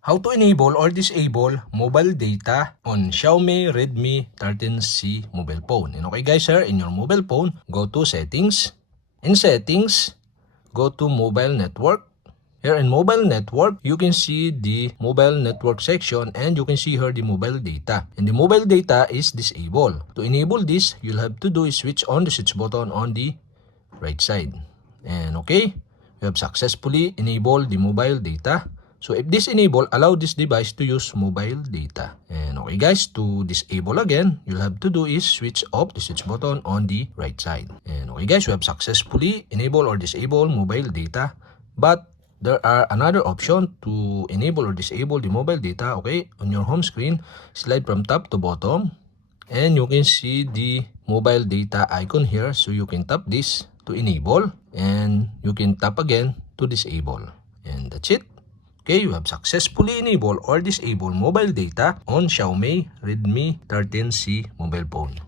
How to enable or disable mobile data on Xiaomi Redmi 13C mobile phone. And okay guys, here in your mobile phone, go to settings. In settings, go to mobile network. Here in mobile network, you can see the mobile network section and you can see here the mobile data. And the mobile data is disabled. To enable this, you'll have to do is switch on the switch button on the right side. And okay, we have successfully enabled the mobile data. So if this enable, allow this device to use mobile data. And okay guys, to disable again, you'll have to do is switch off the switch button on the right side. And okay guys, we have successfully enabled or disabled mobile data. But there are another option to enable or disable the mobile data. Okay, on your home screen, slide from top to bottom. And you can see the mobile data icon here. So you can tap this to enable. And you can tap again to disable. And that's it. Okay, you have successfully enabled or disabled mobile data on Xiaomi Redmi 13C mobile phone.